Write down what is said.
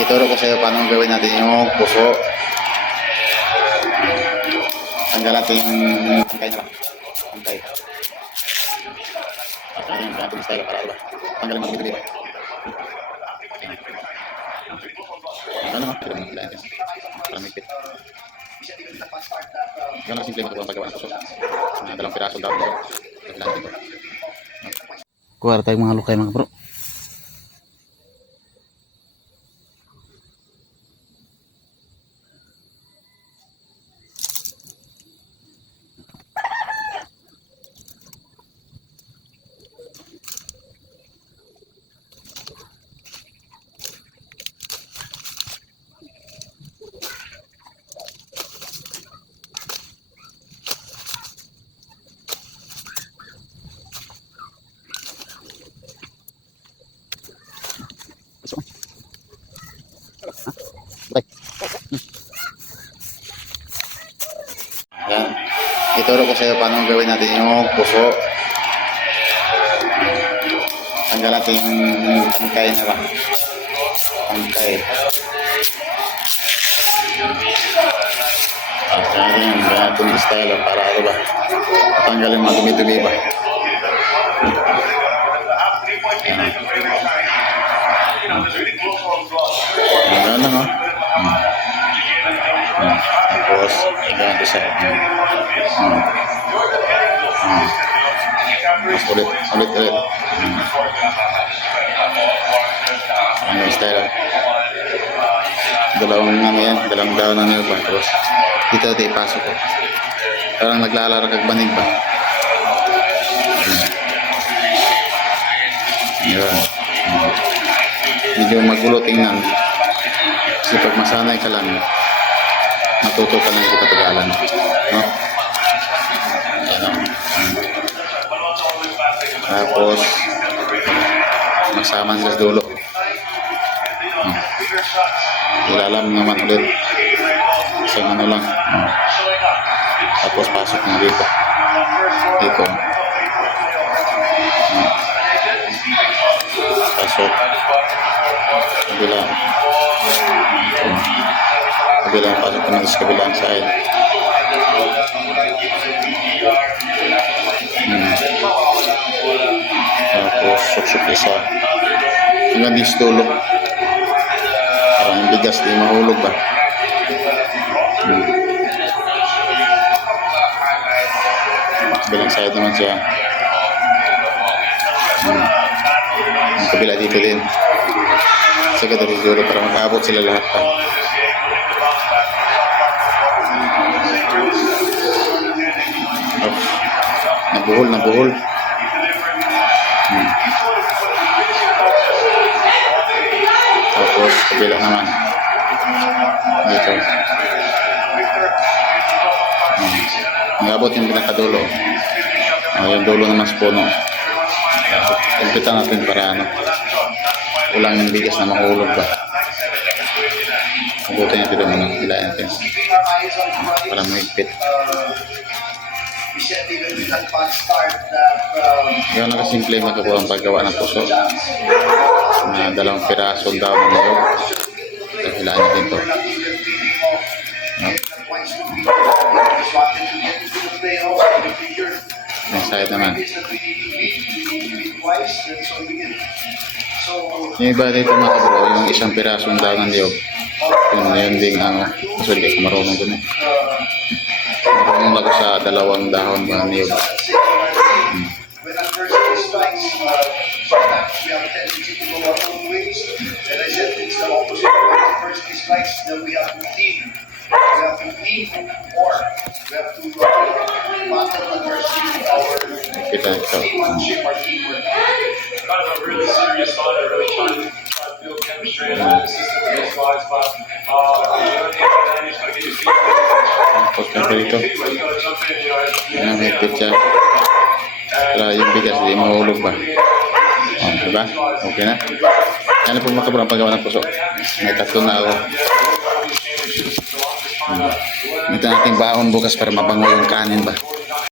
Ituro ko sa iyo paano gawin natin yung puso. Tanggal natin yung tangkay na lang. Tangkay. Ayun, natin style para iba. Tanggalin mo dito. Ano mo? Kailangan mo kailangan. Para mipit. Ganun simple mo ito ang paggawa ng puso. Dalawang piraso daw. Kailangan dito. Kuha tayong mga lukay mga bro. Yan. Ituro ko sa iyo paano gawin natin yung puso. Tanggal natin yung tangkay na lang. Tangkay. Yan. Ganyan itong style para ano ba? Tanggalin mga dumi-dumi ba? Yan lang o. Tapos, ganyan ito sa ulit. Ano yung style? Dalawang daw na nyo ba? Tapos, dito ito ipasok ko. Parang naglalara kagbanig ba? Yan. Medyo magulo tingnan. Kasi pag masanay ka lang, matuto ka lang yung katagalan. No? Yan o. Tapos, magsama sa dulo. Ilalam naman ulit. Isang ano lang. Tapos, pasok na dito. Dito. Pasok. Kabilang. Kabilang pasok naman sa kabilang side. Tapos suksok isa hanggang di dulo. Parang yung bigas di mahulog ba. Kabilang side naman siya. Ang kabila dito din. Sa kadali dulo para makaabot sila lahat pa. Nabuhol. Tapos kabila naman dito. Nagabot yung pinakadulo. Yung dulo naman sa puno. Kumpitan natin para ano, ulang yung bigas na mahulog ba. Mabuti natin doon muna. Hilayan natin para mahigpit. Gano'n na kasimple magkakuha ang paggawa ng puso. Dalawang piraso daw ng niyog. Hilaan natin ito. Yung side naman. Yung iba dito mga kabro, yung isang pirasong daw ng niyog. Yun din ano. Kasi hindi ko marunong dun eh. Marunong ako sa dalawang dahon mga niyog. When adversity strikes, sometimes we have a tendency to go our own ways. And I said it's the opposite. When adversity strikes, then we have to lean. We have to lean more. We have to battle adversity with our teammanship, our teamwork. Kind of a really serious side. They're really trying to build chemistry and the system with these guys, but dito. Ayan, may pizza. Para yung bigas, hindi mahulog ba? Diba? Okay na? Yan na po mga kabro ang paggawa ng puso. May tatlo na ako. Ito nating baon bukas para mabango yung kanin ba?